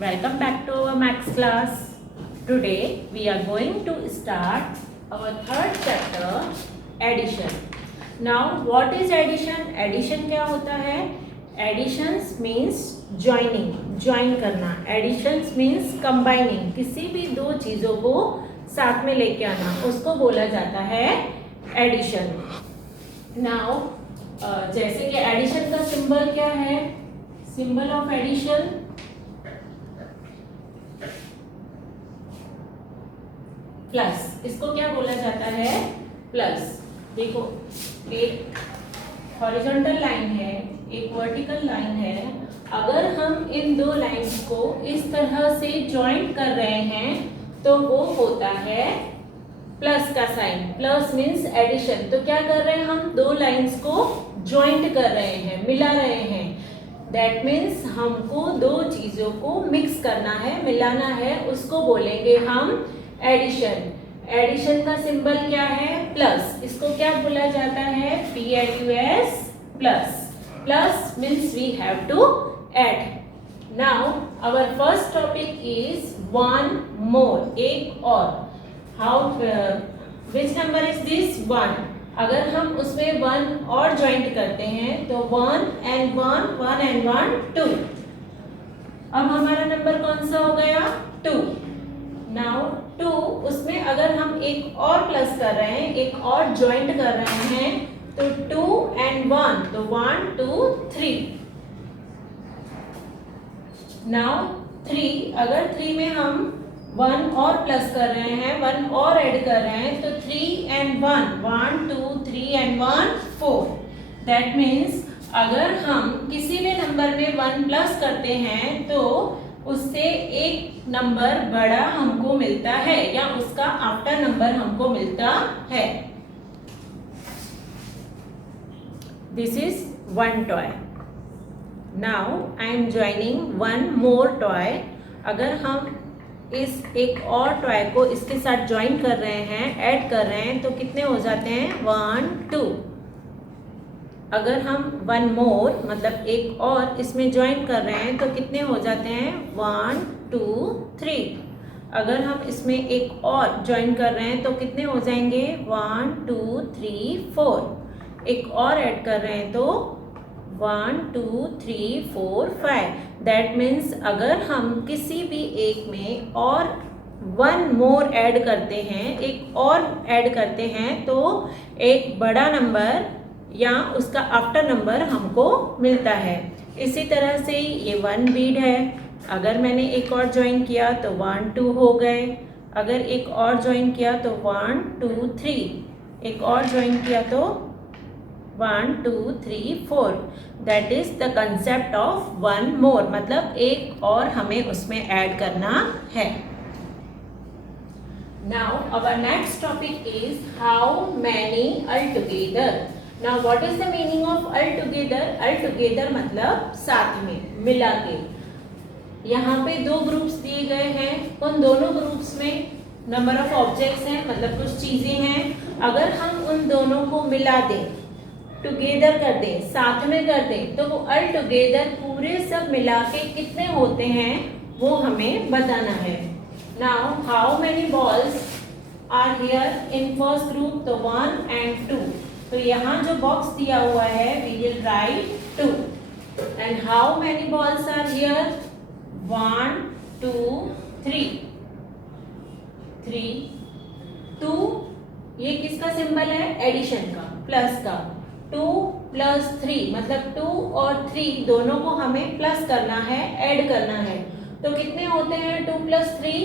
Welcome back to our maths class. Today we are going to start our third chapter, addition. Now what is addition? Addition क्या होता है? Additions means joining, join करना. Additions means combining, किसी भी दो चीज़ों को साथ में लेके आना, उसको बोला जाता है addition. Now जैसे कि addition का सिंबल क्या है? Symbol of addition plus. इसको क्या बोला जाता है? प्लस. देखो, एक हॉरिजॉन्टल लाइन है, एक वर्टिकल लाइन है. अगर हम इन दो लाइंस को इस तरह से ज्वाइंट कर रहे हैं तो वो होता है प्लस का साइन. Plus means addition. तो क्या कर रहे हैं? हम दो लाइंस को ज्वाइंट कर रहे हैं, मिला रहे हैं. दैट मीन्स हमको दो चीज़ों को मिक्स करना है, मिलाना है, उसको बोलेंगे हम एडिशन. एडिशन का सिंबल क्या है? प्लस. इसको क्या बोला जाता है? PLUS plus. Plus means we have to add. Now our first topic is one more, एक और. How which number is this? One. अगर हम उसमें वन और ज्वाइंट करते हैं तो one and one, one and one, two. अब हमारा नंबर कौन सा हो गया? टू. नाउ टू, उसमें अगर हम एक और प्लस कर रहे हैं, एक और ज्वाइंट कर रहे हैं तो टू एंड वन, तो one two three. Now three, अगर थ्री में हम वन और प्लस कर रहे हैं, वन और ऐड कर रहे हैं तो three and one, one two three and one four. That means अगर हम किसी भी नंबर में वन प्लस करते हैं तो उससे एक नंबर बड़ा हमको मिलता है या उसका आफ्टर नंबर हमको मिलता है. This is one toy. Now I am joining one more toy. अगर हम इस एक और टॉय को इसके साथ ज्वाइन कर रहे हैं, ऐड कर रहे हैं तो कितने हो जाते हैं? One two. अगर हम वन मोर मतलब एक और इसमें ज्वाइन कर रहे हैं तो कितने हो जाते हैं? One two three. अगर हम इसमें एक और ज्वाइन कर रहे हैं तो कितने हो जाएंगे? One two three four. एक और ऐड कर रहे हैं तो one two three four five. That means अगर हम किसी भी एक में और वन मोर ऐड करते हैं, एक और ऐड करते हैं तो एक बड़ा नंबर या उसका आफ्टर नंबर हमको मिलता है. इसी तरह से ये वन बीड है. अगर मैंने एक और ज्वाइन किया तो वन टू हो गए. अगर एक और ज्वाइन किया तो वन टू थ्री. एक और ज्वाइन किया तो one two three four. That is the concept of one more. मतलब एक और हमें उसमें ऐड करना है. Now our next topic is how many altogether. Now what is the meaning of altogether? Altogether मतलब साथ में, मिला के. यहाँ पे दो ग्रुप्स दिए गए हैं. उन दोनों ग्रुप्स में नंबर ऑफ ऑब्जेक्ट्स हैं, मतलब कुछ चीजें हैं. अगर हम उन दोनों को मिला दें, टुगेदर कर दें, साथ में कर दें, तो वो altogether पूरे सब मिला के कितने होते हैं वो हमें बताना है. Now how many balls are here in first group? तो वन एंड टू. तो यहाँ जो बॉक्स दिया हुआ है we will write 2. and how many balls are here? 1 2 3. 3 2. ये किसका सिंबल है? एडिशन का, प्लस का. 2 प्लस 3 मतलब 2 और 3 दोनों को हमें प्लस करना है, ऐड करना है. तो कितने होते हैं 2 प्लस 3?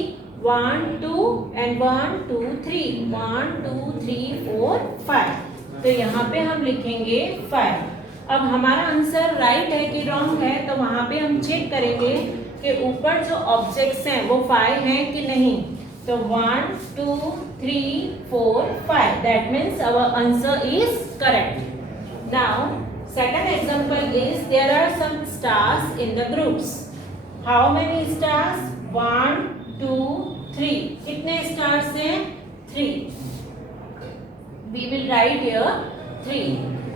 1 2 एंड 1 2 3. 1 2 3 4 5. तो यहाँ पे हम लिखेंगे 5. अब हमारा आंसर राइट है कि रॉन्ग है तो वहाँ पे हम चेक करेंगे कि ऊपर जो ऑब्जेक्ट्स हैं वो 5 हैं कि नहीं. तो 1 2 3 4 5. That means our answer is correct. Now second example is there are some stars in the groups. How many stars? 1 2 3. कितने स्टार्स हैं? 3. We will write here 3.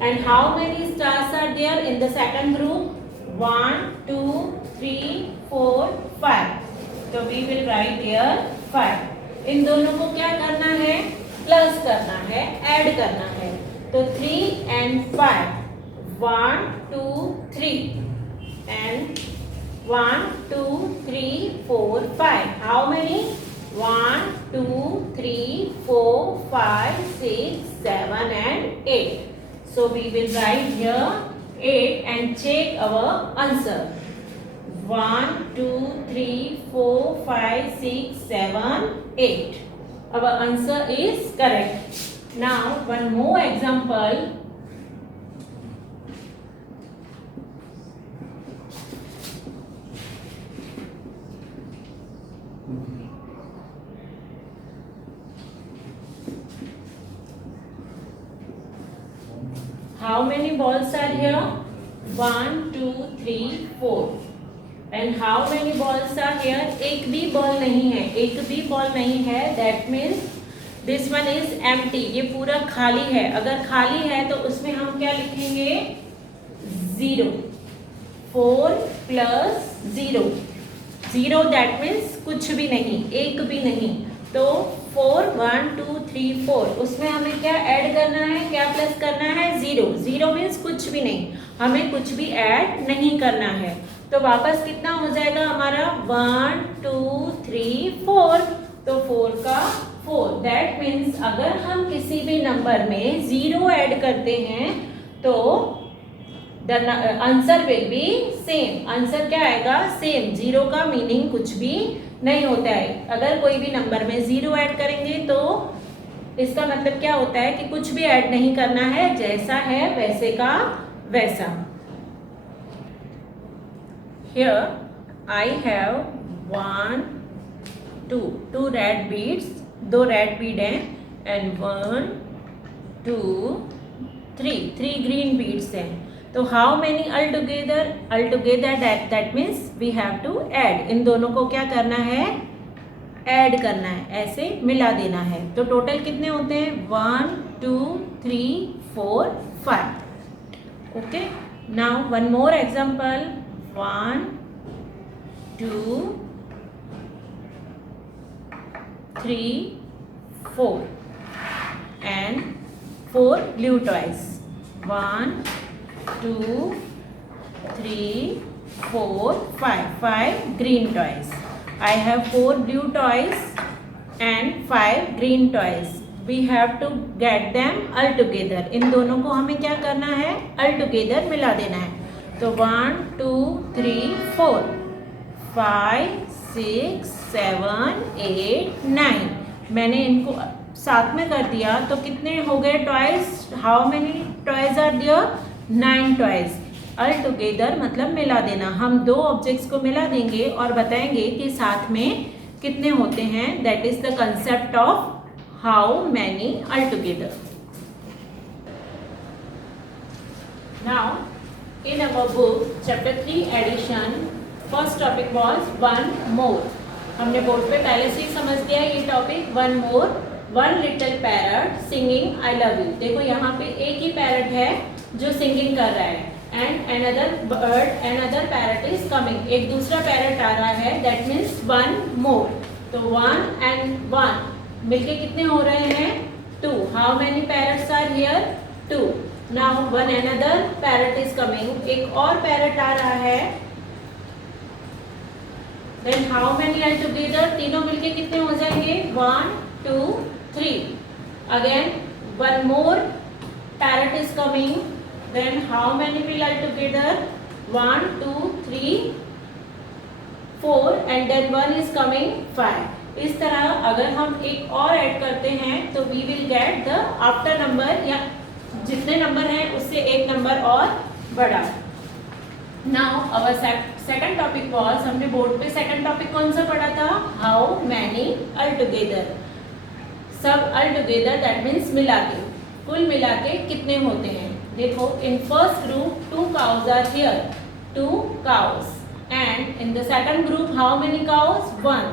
And how many stars are there in the second group? 1 2 3 4 5. तो we will write here 5. इन दोनों को क्या करना है? Plus करना है, ऐड करना है. तो 3 and 5. 1 2 3 and 1 2 3 4 5. How many? 1 2 3 4 5 6 7 and 8. So we will write here 8 and check our answer. 1 2 3 4 5 6 7 8. Our answer is correct. Now one more example. How many balls are here? 1 2 3 4. And how many balls are here? एक भी ball नहीं है, एक भी ball नहीं है. That means this one is empty. ये पूरा खाली है. अगर खाली है तो उसमें हम क्या लिखेंगे? 0. 4 plus 0. 0 that means कुछ भी नहीं, एक भी नहीं. तो 4 1 2 3 4 उसमें हमें क्या ऐड करना है, क्या प्लस करना है? 0. 0 मीन्स कुछ भी नहीं, हमें कुछ भी ऐड नहीं करना है. तो वापस कितना हो जाएगा हमारा? 1 2 3 4. तो 4 का 4. दैट मीन्स अगर हम किसी भी नंबर में 0 ऐड करते हैं तो the answer will be same. Answer क्या आएगा? सेम. 0 का मीनिंग कुछ भी नहीं होता है. अगर कोई भी नंबर में 0 ऐड करेंगे तो इसका मतलब क्या होता है कि कुछ भी ऐड नहीं करना है, जैसा है वैसे का वैसा. Here I have 1 2 red beads, 2 red bead हैं, एंड 1 2 3 ग्रीन बीड्स हैं. तो how many altogether that means we have to add. इन दोनों को क्या करना है? ऐड करना है, ऐसे मिला देना है. तो टोटल कितने होते हैं? 1 2 3 4 5. Okay. Now one more example. 1 2 3 4 and 4 blue toys. 1 2 3 4 5 green toys. I have 4 blue toys and 5 green toys. We have to get them all together. इन दोनों को हमें क्या करना है? all together मिला देना है. तो 1 2 3 4 5 6 7 8 9. मैंने इनको साथ में कर दिया तो कितने हो गए toys? How many toys are there? 9 toys. All together मतलब मिला देना. हम 2 ऑब्जेक्ट्स को मिला देंगे और बताएंगे कि साथ में कितने होते हैं. That is the concept of how many all together. Now in our book chapter 3 addition first topic was one more. हमने बोर्ड पे पहले से ही समझ दिया ये topic. One more, one little parrot singing I love you. देखो यहाँ पे एक ही पैरट है जो सिंगिंग कर रहा है, and another parrot is coming. एक दूसरा पैरट आ रहा है. That means one more. तो 1 and 1 मिलके कितने हो रहे हैं? 2. How many parrots are here? 2. Now one another parrot is coming. एक और पैरट आ रहा है. Then how many are together? तीनों मिलके कितने हो जाएंगे? 1 2 3. Again one more parrot is coming. Then how many will add together? 1 2 3 4 and then 1 is coming 5. इस तरह अगर हम एक और ऐड करते हैं तो we will get the after number, या जितने नंबर हैं उससे एक नंबर और बड़ा. Now our second topic was, हमने बोर्ड पे सेकंड टॉपिक कौन सा पढ़ा था? How many altogether. सब altogether that means मिला के, कुल मिला के कितने होते हैं. देखो in first group 2 cows are here. 2 cows. And in the second group how many cows? 1.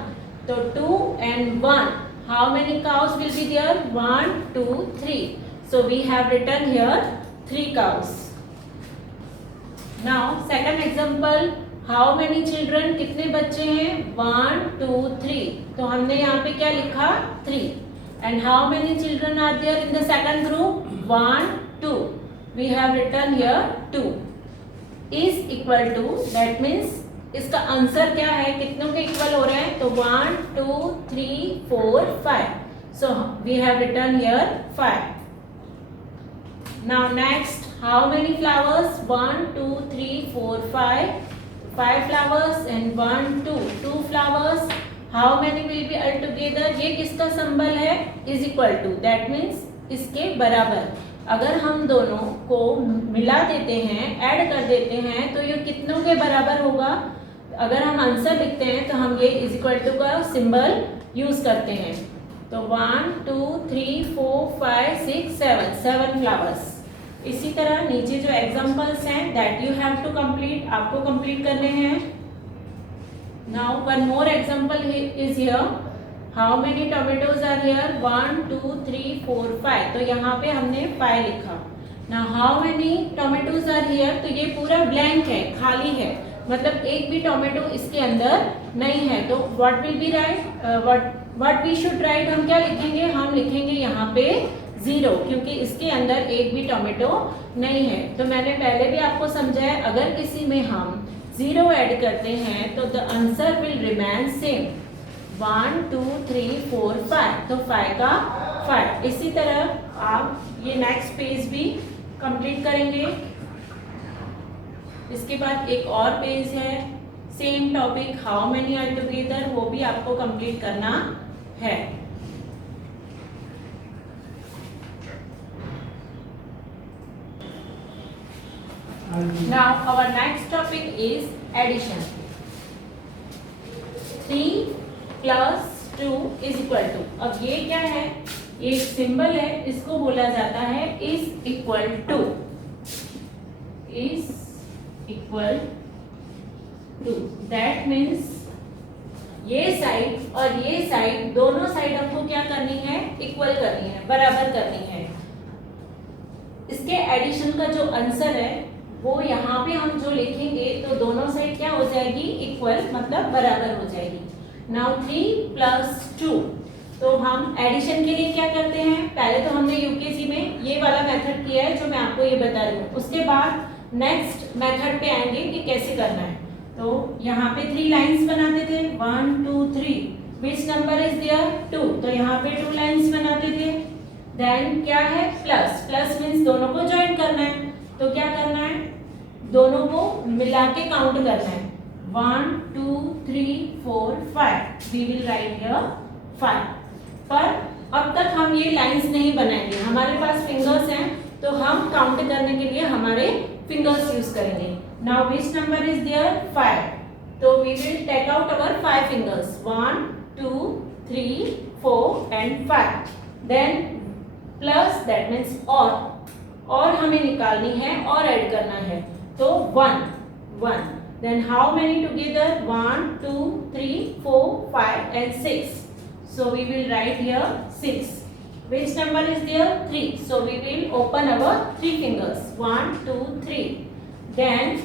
So 2 and 1. How many cows will be there? 1 2 3. So we have written here 3 cows. Now second example, how many children, कितने बच्चे हैं, 1 2 3, तो हमने यहाँ पे क्या लिखा 3. And how many children are there in the second group, 1 2, we have written here 2 is equal to, that means इसका आंसर क्या है, कितनों के इक्वल हो रहा है, तो 1 2 3 4 5, so we have written here 5. Now next, how many flowers, 1 2 3 4 5 flowers and 1 2 flowers, how many will be altogether, ये किसका सिंबल है, is equal to, that means इसके बराबर. अगर हम दोनों को मिला देते हैं, ऐड कर देते हैं, तो ये कितनों के बराबर होगा. अगर हम आंसर लिखते हैं तो हम ये इज इक्वल टू का सिंबल यूज करते हैं. तो 1 2 3 4 5 6 7 फ्लावर्स. इसी तरह नीचे जो एग्जांपल्स हैं that you have to complete, आपको कंप्लीट करने हैं. Now one more example is here, how many tomatoes are here, 1 2 3 4 5, तो यहाँ पे हमने 5 लिखा. Now how many tomatoes are here, तो ये पूरा ब्लैंक है, खाली है, मतलब एक भी टोमेटो इसके अंदर नहीं है. तो what will be write, what we should write, हम क्या लिखेंगे, हम लिखेंगे यहाँ पे 0, क्योंकि इसके अंदर एक भी टोमेटो नहीं है. तो मैंने पहले भी आपको समझाया, अगर किसी में हम 0 ऐड करते हैं तो the answer will remain same, 1 2 3 4 5, तो 5 का 5. इसी तरह आप ये नेक्स्ट पेज भी कंप्लीट करेंगे. इसके बाद एक और पेज है, same topic, how many are together, वो भी आपको कंप्लीट करना है. Now our next topic is addition. 3 plus 2 is equal to, अब ये क्या है, ये एक सिंबल है, इसको बोला जाता है is equal to, is equal to, that means ये साइड और ये साइड, दोनों साइड हमको क्या करनी है, इक्वल करनी है, बराबर करनी है. इसके एडिशन का जो आंसर है वो यहाँ पे हम जो लिखेंगे तो दोनों साइड क्या हो जाएगी, इक्वल, मतलब बराबर हो जाएगी. नाउ 3 प्लस 2, तो हम एडिशन के लिए क्या करते हैं, पहले तो हमने यूकेजी में ये वाला मेथड किया है जो मैं आपको ये बता रही हूँ. उसके बाद नेक्स्ट मेथड पे आएंगे कि कैसे करना है. तो यहाँ पे 3 लाइंस बनाते थे, 1 2 3, विच नंबर इज देयर, 2, तो यहाँ पे 2 लाइंस बनाते थे. देन क्या है, प्लस, प्लस मीन्स दोनों को ज्वाइन करना है. तो क्या करना है, दोनों को मिला के काउंट करना है, 1 2 3 4 5, वी विल राइट हियर 5. पर अब तक हम ये लाइंस नहीं बनाएंगे, हमारे पास फिंगर्स हैं, तो हम काउंट करने के लिए हमारे फिंगर्स यूज करेंगे. Now which number is there, 5, तो we will take out our 5 fingers, 1 2 3 4 and 5. Then plus, that means और हमें निकालनी है और ऐड करना है, तो 1. Then how many together, 1 2 3 4 5 and 6, so we will write here 6. Which number is there, 3, so we will open our 3 fingers, 1 2 3. Then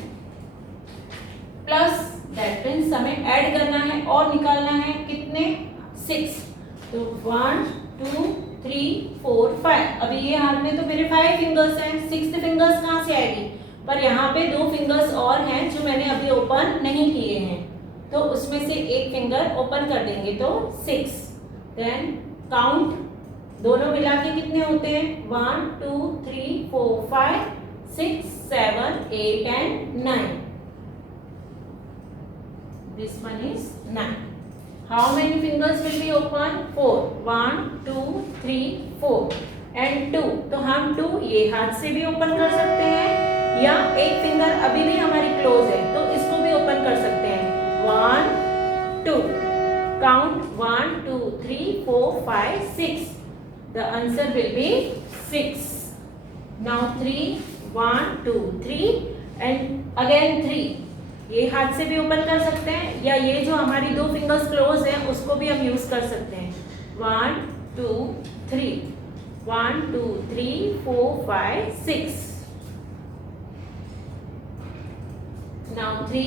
plus, that means हमें add करना है और निकालना है कितने, 6, तो 1 2 3 4 5. अभी ये हाथ में तो मेरे 5 फिंगर्स हैं, 6th फिंगर्स कहाँ से आएगी, पर यहाँ पे 2 फिंगर्स और हैं जो मैंने अभी ओपन नहीं किए हैं, तो उसमें से एक फिंगर ओपन कर देंगे, तो 6. देन काउंट, दोनों मिला के कितने होते हैं, 1 2 3 4 5 6 7 8 and 9. This one is 9. How many fingers will be open, 4, 1 2 3 4 and 2. तो हम 2 ये हाथ से भी ओपन कर सकते हैं, या एक फिंगर अभी भी हमारी क्लोज है तो इसको भी ओपन कर सकते हैं, 1 2, count 1 2 3 4 5 6, the answer will B 6. Now 3 1 2 3 and again 3, ये हाथ से भी ओपन कर सकते हैं, या ये जो हमारी 2 फिंगर्स क्लोज हैं उसको भी हम यूज कर सकते हैं, 1 2 3, 1 2 3 4 5 6. थ्री,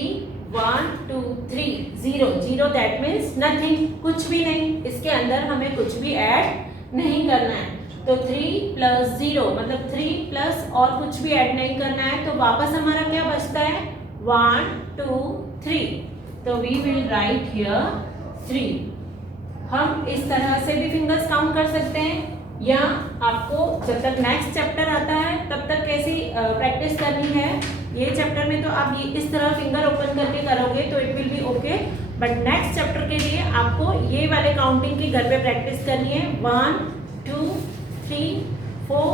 1 2 3, 0 0 दैट मीन्स नथिंग, कुछ भी नहीं, इसके अंदर हमें कुछ भी ऐड नहीं करना है। तो 3 + 0 मतलब 3 प्लस और कुछ भी ऐड नहीं करना है, तो वापस हमारा क्या बचता है 1 2 3। तो वी विल राइट हियर 3। हम इस तरह से भी फिंगर्स काउंट कर सकते हैं, या आपको जब तक नेक्स्ट चैप्टर आता है तब तक कैसी प्रैक्टिस करनी है। ये चैप्टर में तो आप ये इस तरह फिंगर ओपन करके करोगे तो it will be okay, but next chapter के लिए आपको ये वाले काउंटिंग की घर पे प्रैक्टिस करनी है। 1 2 3 4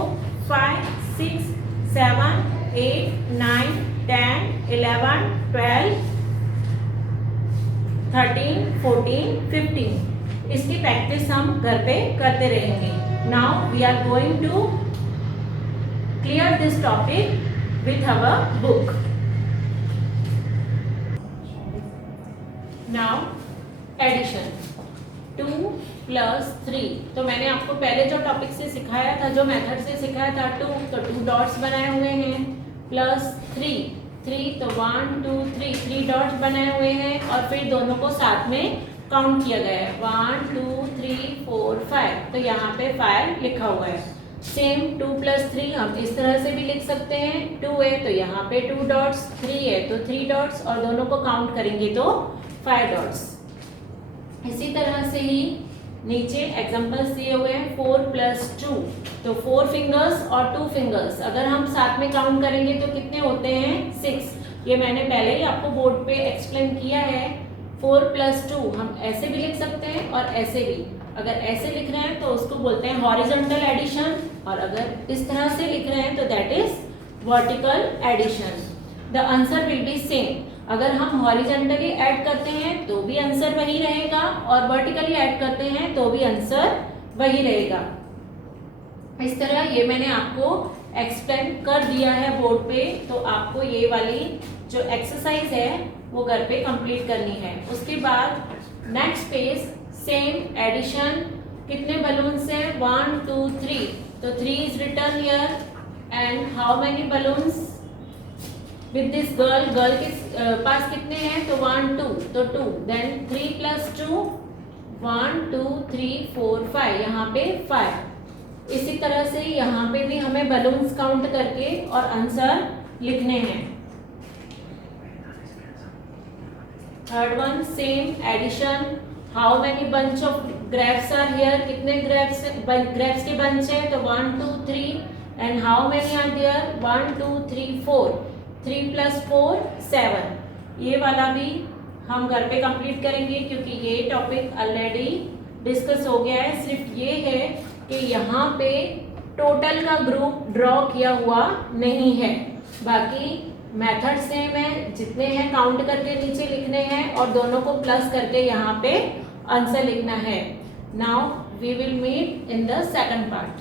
5 6 7 8 9 10 11 12 13 14 15। इसकी प्रैक्टिस हम घर पे करते रहेंगे। Now we are going to clear this topic with our book. Now addition 2 + 3। तो मैंने आपको पहले जो टॉपिक से सिखाया था, जो मेथड से सिखाया था 2, तो 2 डॉट्स बनाए हुए हैं, प्लस 3 तो 1 2 3 डॉट्स बनाए हुए हैं, और फिर दोनों को साथ में काउंट किया गया है 1 2 3 4 5। तो यहाँ पे 5 लिखा हुआ है। सेम 2 + 3 हम इस तरह से भी लिख सकते हैं। 2 है तो यहाँ पे 2 डॉट्स, 3 है तो 3 डॉट्स, और दोनों को काउंट करेंगे तो 5 डॉट्स। इसी तरह से ही नीचे एग्जांपल्स दिए हुए हैं 4 + 2, तो 4 फिंगर्स और 2 फिंगर्स अगर हम साथ में काउंट करेंगे तो कितने होते हैं 6। ये मैंने पहले ही आपको बोर्ड पे एक्सप्लेन किया है। 4 + 2 हम ऐसे भी लिख सकते हैं और ऐसे भी। अगर ऐसे लिख रहे हैं तो उसको बोलते हैं हॉरिजॉन्टल एडिशन, और अगर इस तरह से लिख रहे हैं तो that is vertical addition. The answer will be same. अगर हम हॉरिजॉन्टली ऐड करते हैं तो भी आंसर वही रहेगा, और वर्टिकली ऐड करते हैं तो भी आंसर वही रहेगा। इस तरह ये मैंने आपको एक्सप्लेन कर दिया है बोर्ड पे, तो आपको ये वाली जो एक्सरसाइज है वो घर पे कंप्लीट करनी है। उसके बाद नेक्स्ट पेज सेम एडिशन। कितने बलून्स हैं 1 2 3, तो 3 is return here, and how many balloons with this girl के पास कितने हैं तो 1 2, तो 2, देन 3 + 2 1 2 3 4 5, यहाँ पे 5। इसी तरह से यहाँ पे भी हमें बलून्स काउंट करके और आंसर लिखने हैं। Third one same addition. How many bunch of grapes are here, कितने ग्रेप्स के बंच है तो 1 2 3, and how many are there 1 2 3 4, 3 + 4 7। ये वाला भी हम घर पे कंप्लीट करेंगे क्योंकि ये टॉपिक ऑलरेडी डिस्कस हो गया है। सिर्फ ये है कि यहाँ पे टोटल का ग्रुप ड्रॉ किया हुआ नहीं है, बाकी मेथड सेम है, जितने हैं काउंट करके नीचे लिखने हैं और दोनों को प्लस करके यहाँ पे आंसर लिखना है। Now we will meet in the second part.